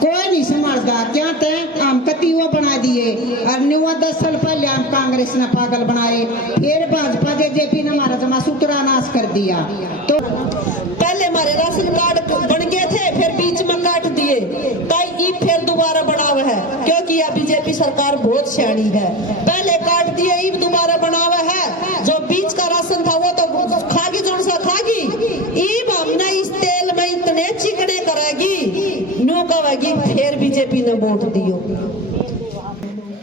कोई नहीं समझदा क्या ते हम कती वो बना दिए और न्यू 10 साल पहले हम कांग्रेस ने पागल बनाए, फिर भाजपा जेजेपी ने हमारा जमा सूत्रा नाश कर दिया। तो पहले हमारे राशन कार्ड बन गए थे, फिर बीच में काट दिए, कई फिर दोबारा बनावे है, क्योंकि यह बीजेपी सरकार बहुत सियाणी है। पहले काट दिए, ईब दोबारा बनावे है। जो बीच का राशन था वो तो खागी, जो सा खागी, ईब हमने इस तेल में इतने चिकने करेगी, नो कहेगी फिर बीजेपी ने वोट दियो।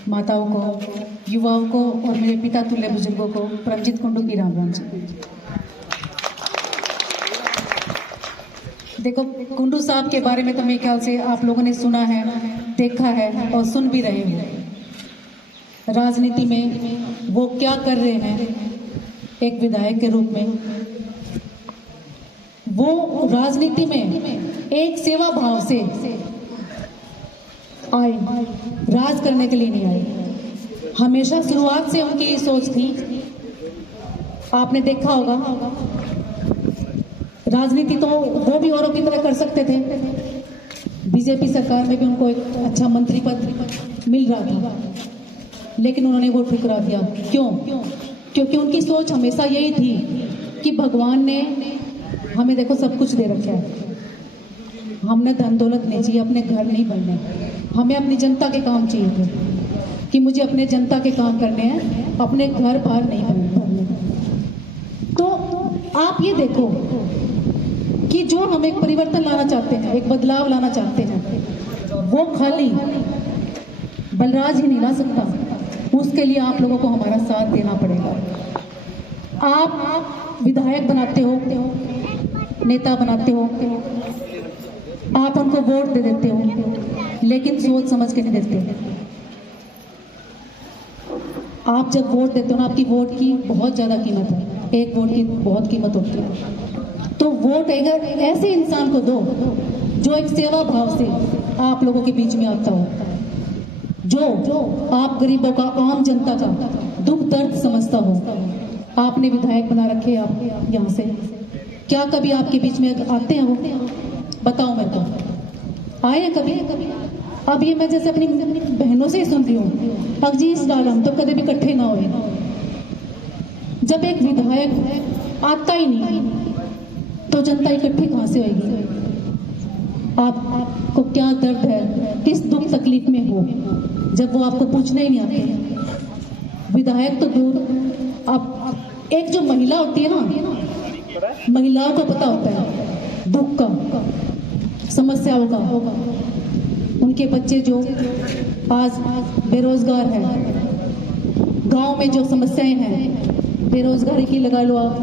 माताओं को, युवाओं को और मेरे पिता तुल्य बुजुर्गों को परमजीत कुंडू की राम राम जी। देखो, कुंडू साहब के बारे में तो मेरे ख्याल से आप लोगों ने सुना है, देखा है और सुन भी रहे हो। राजनीति में वो क्या कर रहे हैं एक विधायक के रूप में, वो राजनीति में एक सेवा भाव से आए, राज करने के लिए नहीं आए। हमेशा शुरुआत से उनकी ये सोच थी, आपने देखा होगा, राजनीति तो वो भी औरों की तरह कर सकते थे। बीजेपी सरकार में भी उनको एक अच्छा मंत्री पद मिल रहा था, लेकिन उन्होंने वो ठुकरा दिया। क्यों? क्योंकि उनकी सोच हमेशा यही थी कि भगवान ने हमें देखो सब कुछ दे रखा है, हमने धन दौलत नहीं चाहिए, अपने घर नहीं बनने, हमें अपनी जनता के काम चाहिए थे कि मुझे अपने जनता के काम करने हैं, अपने घर बाहर नहीं बनने। तो आप ये देखो कि जो हम एक परिवर्तन लाना चाहते हैं, एक बदलाव लाना चाहते हैं, वो खाली बलराज ही नहीं ला सकता, उसके लिए आप लोगों को हमारा साथ देना पड़ेगा। आप विधायक बनाते हो, नेता बनाते हो, आप उनको वोट दे देते हो, लेकिन सोच समझ के नहीं देते। आप जब वोट देते हो ना, आपकी वोट की बहुत ज़्यादा कीमत है, एक वोट की बहुत कीमत होती है। तो वोट अगर ऐसे इंसान को दो जो एक सेवा भाव से आप लोगों के बीच में आता हो, जो आप गरीबों का, आम जनता का दुख दर्द समझता हो। आपने विधायक बना रखे, आप यहाँ से क्या कभी आपके बीच में आते हैं वो? बताओ मेरे को, आए हैं कभी? अब ये मैं जैसे अपनी बहनों से ही सुन रही हूँ, अगजी इस डाल हम तो कभी भी इकट्ठे ना हुए। जब एक विधायक आता ही नहीं तो जनता इकट्ठी कहाँ से होगी? आपको क्या दर्द है, किस दुख तकलीफ में हो, जब वो आपको पूछने ही नहीं आते। विधायक तो दूर, अब एक जो महिला होती है ना, महिलाओं को पता होता है दुख का, समस्याओं का। उनके बच्चे जो आज बेरोजगार हैं, गांव में जो समस्याएं हैं, बेरोजगारी की लगा लो आप,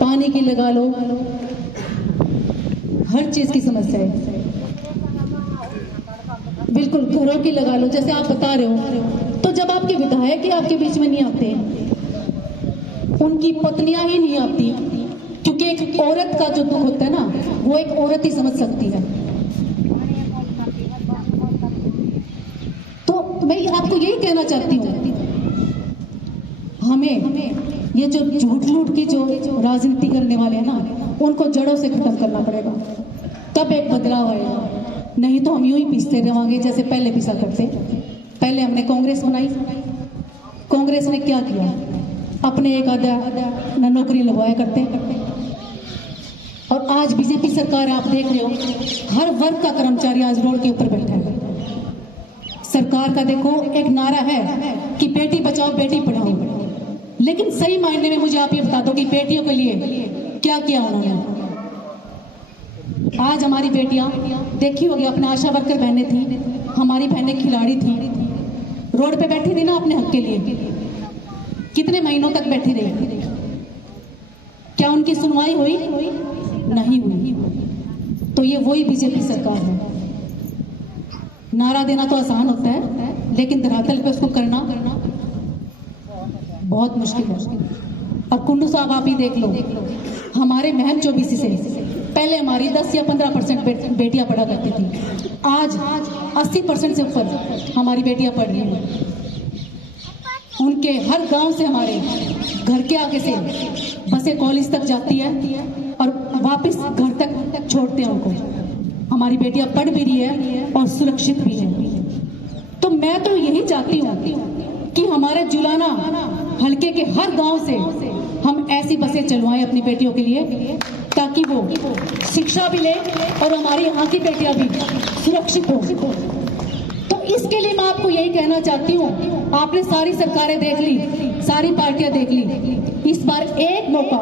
पानी की लगा लो, हर चीज की समस्या है। बिल्कुल घरों की लगा लो, जैसे आप बता रहे हो। तो जब आपके विधायक ही आपके बीच में नहीं आते, उनकी पत्नियां ही नहीं आती, क्योंकि एक औरत का जो दुख होता है ना, वो एक औरत ही समझ सकती है। तो मैं आपको यही कहना चाहती हूँ, हमें ये जो झूठ लूट की जो राजनीति करने वाले हैं ना, उनको जड़ों से खत्म करना पड़ेगा, तब एक बदलाव आएगा। नहीं तो हम यूं ही पीसते रहेंगे जैसे पहले पीसा करते। पहले हमने कांग्रेस बनाई, कांग्रेस ने क्या किया? अपने एक आधा नौकरी लगवाया करते। और आज बीजेपी सरकार, आप देख रहे हो, हर वर्ग का कर्मचारी आज रोड के ऊपर बैठा है। सरकार का देखो एक नारा है कि बेटी बचाओ बेटी पढ़ाओ, लेकिन सही मायने में मुझे आप ये बता दो कि बेटियों के लिए क्या किया उन्होंने? आज हमारी बेटियां देखी होगी, अपने आशा वर्कर बहनें थी, हमारी बहनें खिलाड़ी थी, रोड पे बैठी थी ना अपने हक के लिए, कितने महीनों तक बैठी रही। क्या उनकी सुनवाई हुई? नहीं हुई। तो ये वही बीजेपी सरकार है। नारा देना तो आसान होता है, लेकिन धरातल पे उसको करना बहुत मुश्किल है। अब कुंडू साहब आप ही देख लो, हमारे महम चौबीसी से पहले हमारी 10 या 15% बेटियां पढ़ा करती थी, आज 80% से ऊपर हमारी बेटियां पढ़ रही हैं। उनके हर गांव से, हमारे घर के आगे से बसें कॉलेज तक जाती है और वापस घर तक छोड़ते हैं उनको। हमारी बेटियां पढ़ भी रही है और सुरक्षित भी है। तो मैं तो यही चाहती हूँ कि हमारे जुलाना हलके के हर गांव से हम ऐसी बसें चलवाएं अपनी बेटियों के लिए, ताकि वो शिक्षा भी ले और हमारी यहाँ की बेटियां भी सुरक्षित हो। तो इसके लिए मैं आपको यही कहना चाहती हूँ, आपने सारी सरकारें देख ली, सारी पार्टियां देख ली, इस बार एक मौका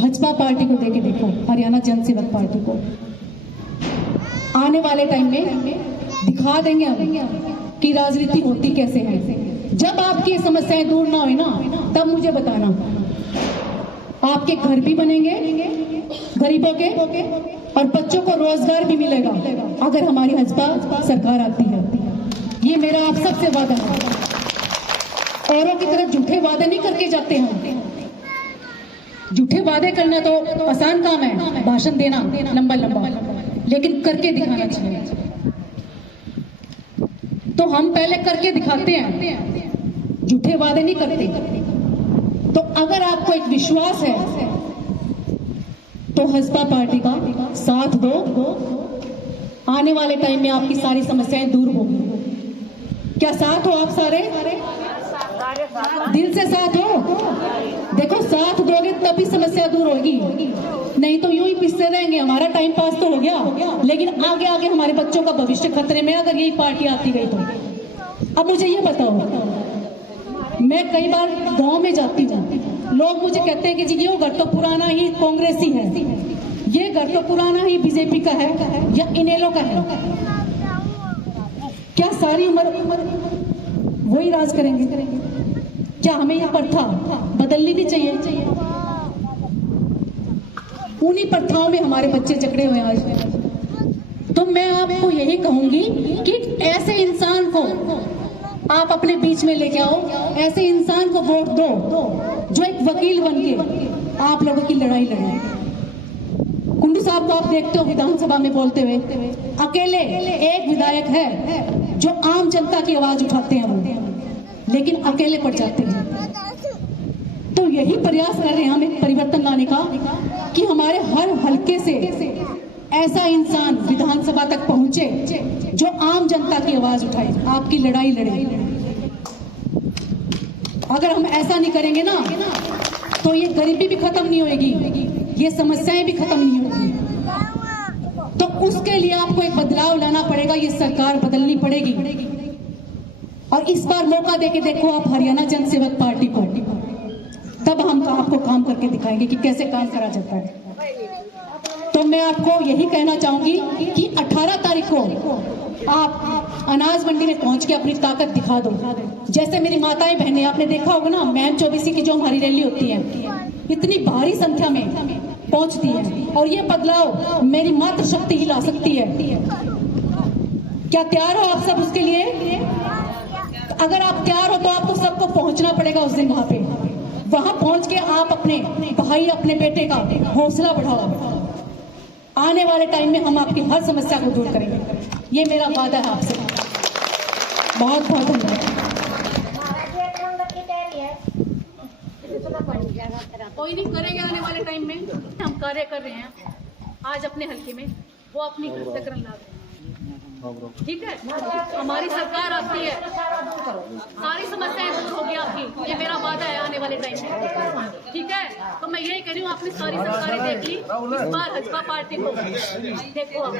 भाजपा पार्टी को देके देखो, हरियाणा जन सेवक पार्टी को। आने वाले टाइम में दिखा देंगे हम कि राजनीति होती कैसे है। जब आपकी समस्याएं दूर ना हुई ना, तब मुझे बताना, आपके घर भी बनेंगे गरीबों के और बच्चों को रोजगार भी मिलेगा अगर हमारी भाजपा सरकार आती है। ये मेरा आप सबसे वादा है। औरों की तरह झूठे वादे नहीं करके जाते हैं। झूठे वादे करना तो आसान काम है, भाषण देना लंबा लंबा, लेकिन करके दिखाना चाहिए। तो हम पहले करके दिखाते हैं, झूठे वादे नहीं करते। तो अगर आपको एक विश्वास है तो भाजपा पार्टी का साथ दो, आने वाले टाइम में आपकी सारी समस्याएं दूर होंगी। क्या साथ हो आप सारे? दिल से साथ हो? देखो, साथ दोगे तभी समस्या दूर होगी, नहीं तो यूं ही पिसते रहेंगे। हमारा टाइम पास तो हो गया, लेकिन आगे आगे हमारे बच्चों का भविष्य खतरे में अगर यही पार्टी आती गई तो। अब मुझे ये बताओ, मैं कई बार गांव में जाती हूँ, लोग मुझे कहते हैं कि जी ये घर तो पुराना ही कांग्रेसी है, ये घर तो पुराना ही बीजेपी का है या इनेलो का है। क्या सारी उम्र वही राज करेंगे? क्या हमें यह प्रथा बदलनी नहीं चाहिए? उन्हीं प्रथाओं में हमारे बच्चे जकड़े हुए आज। तो मैं आपको यही कहूंगी कि ऐसे इंसान को आप अपने बीच में लेके आओ, ऐसे इंसान को वोट दो जो एक वकील बनके आप लोगों की लड़ाई लड़े। कुंडू साहब को आप देखते हो विधानसभा में बोलते हुए, अकेले एक विधायक है जो आम जनता की आवाज उठाते हैं वो, लेकिन अकेले पड़ जाते हैं। तो यही प्रयास कर रहे हैं हम एक परिवर्तन लाने का कि हमारे हर हलके से ऐसा इंसान विधानसभा तक पहुंचे जो आम जनता की आवाज उठाए, आपकी लड़ाई लड़े। अगर हम ऐसा नहीं करेंगे ना, तो ये गरीबी भी खत्म नहीं होगी, ये समस्याएं भी खत्म नहीं होगी। तो उसके लिए आपको एक बदलाव लाना पड़ेगा, ये सरकार बदलनी पड़ेगी। और इस बार मौका देके देखो आप हरियाणा जन सेवक पार्टी को, तब हम आपको काम करके दिखाएंगे कि कैसे काम करा जाता है। तो मैं आपको यही कहना चाहूंगी कि 18 तारीख को आप अनाज मंडी में पहुंच के अपनी ताकत दिखा दो। जैसे मेरी माताएं बहनें, आपने देखा होगा ना, महम चौबीसी की जो हमारी रैली होती है, इतनी भारी संख्या में पहुंचती है, और ये बदलाव मेरी मातृ शक्ति ही ला सकती है। क्या तैयार हो आप सब उसके लिए? अगर आप तैयार हो तो आपको सबको पहुंचना पड़ेगा उस दिन वहां पहुंच के आप अपने भाई, अपने बेटे का हौसला बढ़ाओ। आने वाले टाइम में हम आपकी हर समस्या को दूर करेंगे, ये मेरा वादा है आपसे। बहुत बहुत धन्यवाद। कोई नहीं करेंगे, आने वाले टाइम में हम कार्य कर रहे हैं आज अपने हल्के में, वो अपनी घर तक ला रहे हैं। ठीक है, हमारी सरकार आती है, सारी समस्याएं दूर होगी आपकी, ये मेरा वादा है आने वाले टाइम में। ठीक है, तो मैं यही कह रही हूँ, आपने सारी सरकारें देख ली, इस बार भाजपा पार्टी को देखो आप।